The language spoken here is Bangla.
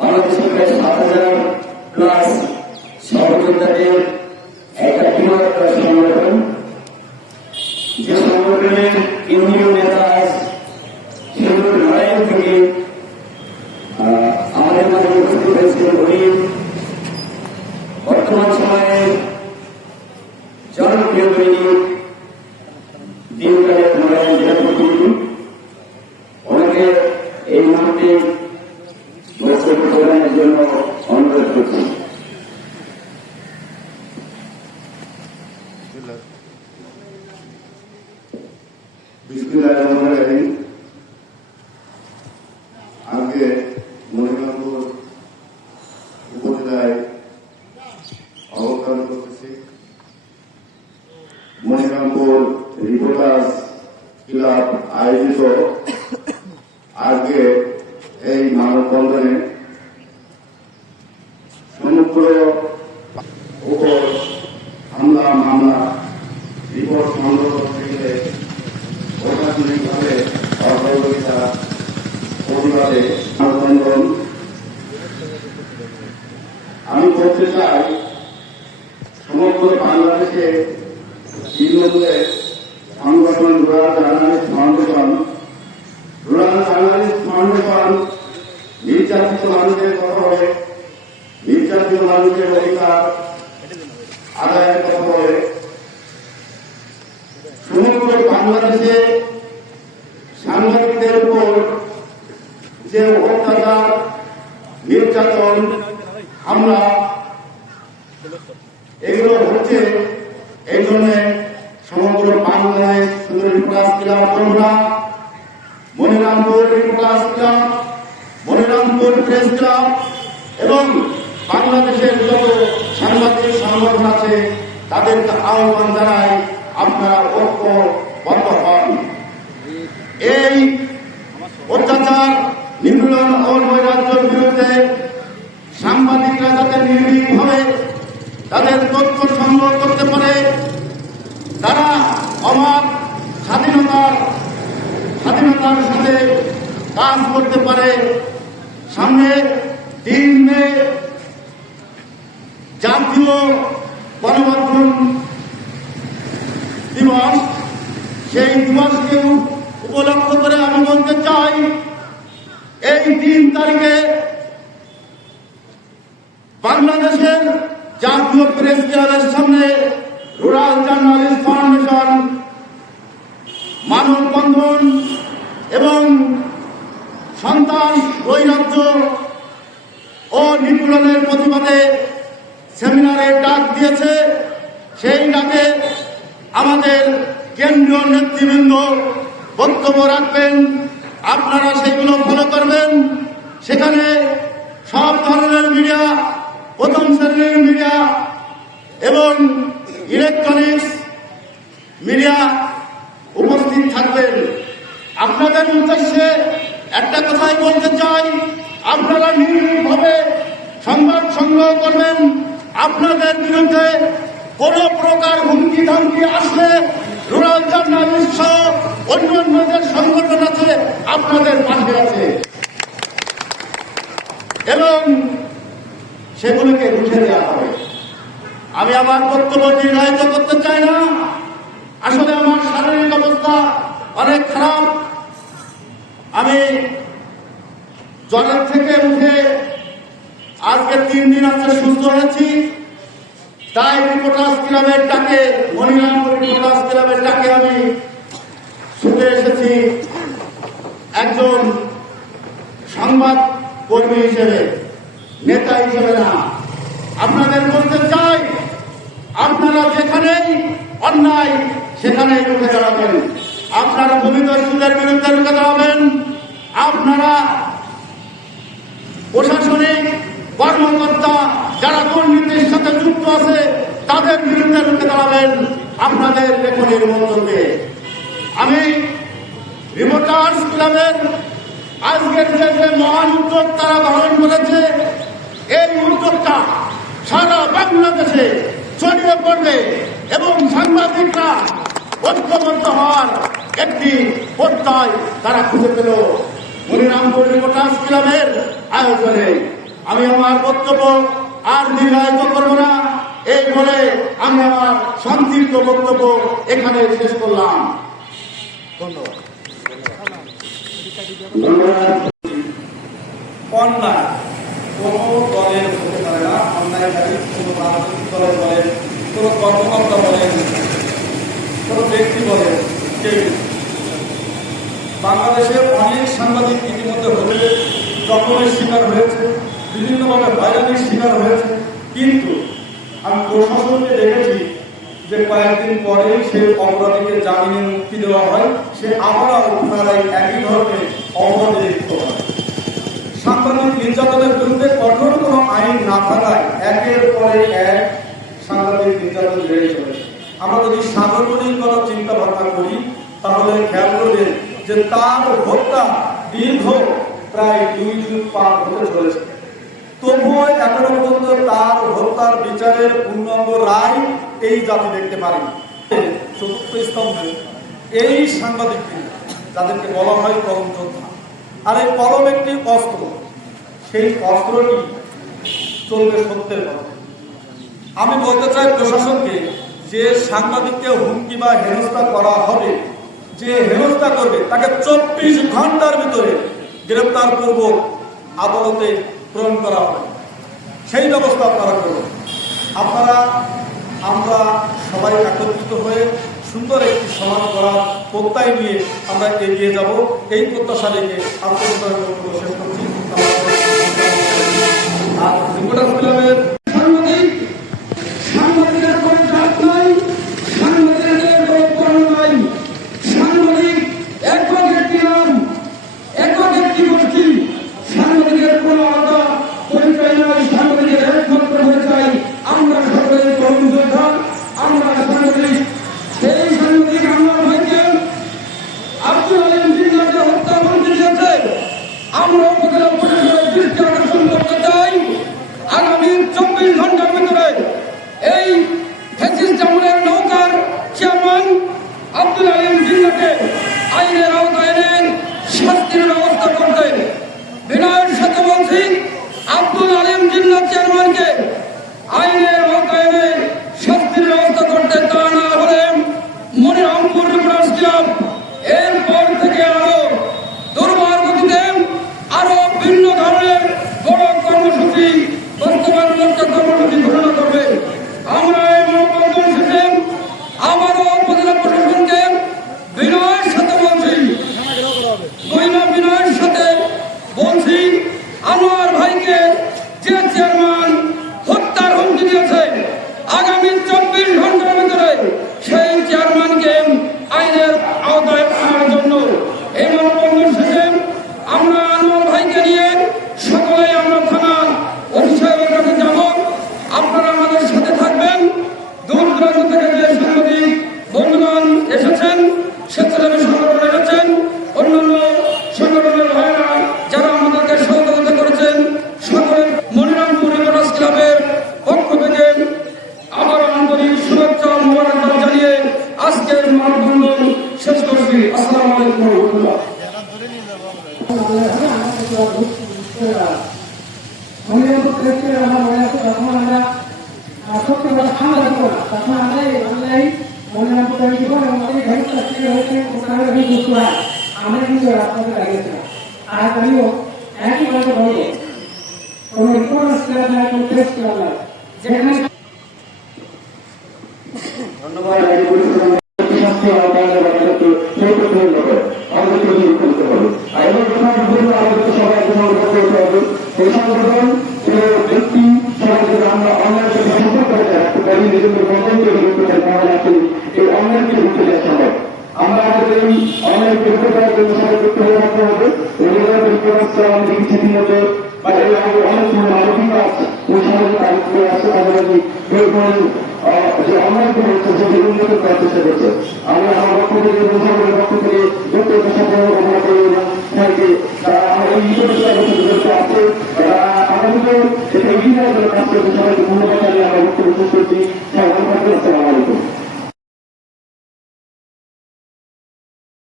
বাংলাদেশের প্রায় সাত হাজার প্লাস সহযোদ্ধাদের একটা বৃহৎ সংগঠন। যে সংগঠনের নেতা আজ সেগুলোর লড়াই থেকে আমাদের বর্তমান সময়ে বিসমিল্লাহির আজকে মহিলাপুর উপজেলায় অবস্থান করতেছি। মহিলাপুর রিপোর্টার্স ক্লাব আয়োজিত আজকে এই মানববন্ধনে সমগ্র উপর হামলা মামলা রিপোর্ট সংগ্রহ থেকে প্রশাসনিকভাবে সহযোগিতা প্রতিবাদে মানববন্ধন বলতে চাই, সমগ্র বাংলাদেশে তৃণমূলে সংগঠন, rural journalist foundation rural journalist foundation নির্যাতিত মানুষের কথা বলে নির্যাতিত মানুষের অধিকার আদায়ের কথা বলে সমগ্র বাংলাদেশে সাংবাদিকদের উপর যে অত্যাচার, নির্যাতন, হামলা এগুলো হচ্ছে এই জন্য সমগ্র তোমরা। মনিরামপুর প্রেস ক্লাব এবং বাংলাদেশের যত সাংবাদিক সংগঠন আছে, তাদেরকে আহ্বান জানাই আপনারা ঐক্যবদ্ধ হন। এই অত্যাচার, নিপীড়ন ও নৈরাজ্যের বিরুদ্ধে সাংবাদিকরা যাতে নির্ভীকভাবে তাদের তথ্য সংগ্রহ করতে পারে। তারা অবাধ স্বাধীনতার স্বাধীনতার সাথে কাজ করতে পারে। সামনে তিন মে জাতীয় গণমাধ্যম দিবস। সেই দিবসকে উপলক্ষ করে আমি বলতে চাই, এই তিন তারিখে বাংলাদেশের জাতীয় প্রেস ক্লাবের সামনে রুরাল জার্নালিস্ট ফাউন্ডেশন মানববন্ধন এবং সন্তান বৈরাজ্য ও নিপীড়নের প্রতিবাদে সেমিনারে ডাক দিয়েছে। সেই ডাকে আমাদের কেন্দ্রীয় নেতৃবৃন্দ বক্তব্য রাখবেন। আপনারা সেগুলো ফলো করবেন। সেখানে সব ধরনের মিডিয়া প্রথম শ্রেণির মিডিয়া এবং ইলেকট্রনিক্স মিডিয়া উপস্থিত থাকবেন। আপনাদের উদ্দেশ্যে একটা কথাই বলতে চাই, আপনারা নির্ভীকভাবে সংবাদ সংগ্রহ করবেন। আপনাদের বিরুদ্ধে কোন প্রকার হুমকি ধমকি আসলে রুরাল জার্নালিস্ট সহ অন্যান্য যে সংগঠন আছে, আপনাদের পাশে আছে। এবং সেগুলোকে রুখে দেওয়া হবে। আমি আমার বক্তব্য দীর্ঘায়িত করতে চাই না। আসলে আমার শারীরিক অবস্থা অনেক খারাপ। আমি জলের থেকে উঠে আজকে তিন দিন আছে সুস্থ হয়েছি। তাই রিপোর্টার্স ক্লাবের ডাকে মনিরামপুর রিপোর্টার্স ক্লাবের ডাকে আমি ছুটে এসেছি একজন সংবাদ কর্মী হিসেবে। নেতা হিসেবে না। আপনাদের বলতে চাই, আপনারা যেখানেই অন্যায়, সেখানেই রুখে দাঁড়াবেন আপনারা ভূমিদস্যুদের বিরুদ্ধে রুখে দাঁড়াবেন আপনারা প্রশাসনিক কর্মকর্তা যারা দুর্নীতির সাথে যুক্ত আছে, তাদের বিরুদ্ধে রুখে দাঁড়াবেন আপনাদের লেখনের মন্তব্যে আমি রিপোর্টার্স ক্লাবের আজকের যে মহান উদ্যোগ তারা গ্রহণ করেছে এই উদ্যোগটা সারা বাংলাদেশে ছড়িয়ে পড়বে এবং সাংবাদিকরা ঐক্যবদ্ধ হওয়ার একটি প্রত্যয় তারা খুঁজে পেল। মনিরামপুর রিপোর্টার্স ক্লাবের আয়োজনে। আমি আমার বক্তব্য আর দীর্ঘায়িত করব না। এই বলে আমি আমার সংক্ষিপ্ত বক্তব্য এখানে শেষ করলাম। ধন্যবাদ। কোনো দলের হতে পারে না অন্যায়কারী কোনো রাজনৈতিক দলের বলেন কোনো কর্মকর্তা বলেন কোনো ব্যক্তি বলেন কেউ বাংলাদেশে অনেক সাংবাদিক ইতিমধ্যে হতে জখমের শিকার হয়েছে, বিভিন্নভাবে হয়রানির শিকার হয়েছে। কিন্তু আমি প্রশাসনকে দেখেছি যে কয়েকদিন পরেই সে অপরাধীকে জামিনে মুক্তি দেওয়া হয়, সে আবারও পুনরায় একই ধরনের অপরাধে লিপ্ত হয়। নির্যাতনের বিরুদ্ধে কঠোর কোনো আইন না থাকায় একের পরে এক সাংবাদিক নির্যাতন বেড়ে চলেছে। আমরা যদি সাংগঠনিকতা চিন্তা ভাবনা করি, তাহলে খেয়াল করবেন যে তার হত্যা দীর্ঘ প্রায় দুই যুগ পার হতে চলেছে। তবুও এখনও পর্যন্ত তার হত্যার বিচারের পূর্ণাঙ্গ রায় এই জাতি দেখতে পারেনি। চতুর্থ স্তম্ভে এই সাংবাদিকদের যাদেরকে বলা হয় কলম যোদ্ধা, আর এই কলম একটি অস্ত্র সেই অস্ত্রটি চলবে সত্যের পথে। আমি বলতে চাই প্রশাসনকে যে সাংবাদিককে হুমকি বা হেনস্থা করা হবে, যে হেনস্থা করবে, তাকে চব্বিশ ঘণ্টার ভিতরে গ্রেপ্তার করব আদালতে প্রেরণ করা হবে। সেই ব্যবস্থা আপনারা করুন। আপনারা, আমরা সবাই একত্রিত হয়ে সুন্দর একটি সমাজ করার প্রত্যয় নিয়ে আমরা এগিয়ে যাব। এই প্রত্যাশা রেখে আত্মনির্ভর শেষ করছি। রিপোর্টার ক্লাবের সাংবাদিক সাংবাদিকের কোনো জাত নাই সাংবাদিকের কোনো বর্ণ নাই সাংবাদিক একক একটি নাম একক একটি গোষ্ঠী সাংবাদিকের কোনো আলাদা পরিচয় নাই সাংবাদিকের একমাত্র পরিচয় আমরা সকলে কর্ম যোদ্ধা আমরা সাংবাদিক সেই সাংবাদিক আমরা ভাইকে আব্দুল আলিম জিন্নাকে হত্যা করতে দিয়েছে আমরা উপজেলা পরিষদের দৃষ্টি আকর্ষণ করতে চাই আগামী চব্বিশ ঘণ্টার ভিতরে এই ফেসিস জামুনের নৌকার চেয়ারম্যান আব্দুল আলিম জিন্নাকে আইনের আওতায় এনে শাস্তির ব্যবস্থা করতে বিনয়ের সাথে বলছি আব্দুল আলিম জিন্না চেয়ারম্যানকে আইনের আওতায় এনে শাস্তির ব্যবস্থা করতে তা না হলে মনিরামপুর রিপোর্টার্স ক্লাব এরপর থেকে আরও দুর্বার গতিতে আরও ভিন্ন ধরনের বড় কর্মসূচি বাস্তবায়ন লক্ষ্যে কর্মসূচি ঘোষণা করবে আমরা এই মানববন্ধন শেষে আবারও উপজেলা প্রশাসনকে বিনয়ের সাথে বলছি দৈনা বিনয়ের সাথে বলছি আনোয়ার ভাইকে যে চেয়ারম্যান হত্যার হুমকি দিয়েছে আগামী চব্বিশ ঘণ্টার ভিতরে সেই চেয়ারম্যানকে আইনের আওতায় আনার জন্য এই মানববন্ধন শেষে আমরা আনোয়ার ভাইকে নিয়ে সকলে আমরা থানা অফিসারের কাছে যাব আপনারা আমাদের সাথে থাকবেন দূর দূরান্ত থেকে যে সাংবাদিক বন্ধুগণ এসেছেন স্বেচ্ছাসেবী সংগঠন এসেছেন অন্যান্য সংগঠনের ভাইরা যারা আমাদেরকে সহযোগিতা করেছেন সকলের মনিরামপুর রিপোর্টার্স ক্লাবের পক্ষ থেকে আবার আন্তরিক শুভেচ্ছা ও মোবারকবাদ জানিয়ে আজকের মানববন্ধন শেষ করছি আসসালামু আলাইকুম রহমতুল্লাহ মহিলাদের ক্ষেত্রে আমরা আছে যখন আমরা সত্যি কথা ঠান্ডা দিব না তখন আমরা এই অনলাইন মহিলা তৈরি দিব এবং আমাদের আমি বুঝতে হয় আমরা কিন্তু রাস্তাতে লাগিয়েছিলাম আর আমিও করে পারি নিজেদের তৈরি করতে পারি তাহলে আসলে এই অন্যায়কে রুখে দেওয়া সম্ভব। আমরা আমাদের এই অন্যায়কে রুখে দেওয়ার জন্য সবাই করতে রাখতে হবে। রেগুলার রিপোর্টার্সরা আমাদের দেখেছি মতো বা এই আমাদের অনেক মানবিক আছে ওই সমাজে কাজ আছে, তাদের যে অন্যায় হচ্ছে যে উন্নত করার চেষ্টা করছে। আমি আমার পক্ষ থেকে মুসলমানের পক্ষ থেকে যুক্ত সাথে ঘোষণা করি এবং এই সেটা এগিয়ে যাওয়ার জন্য সবাইকে ধন্যবাদ জানিয়ে আমরা বক্তব্য শেষ করছি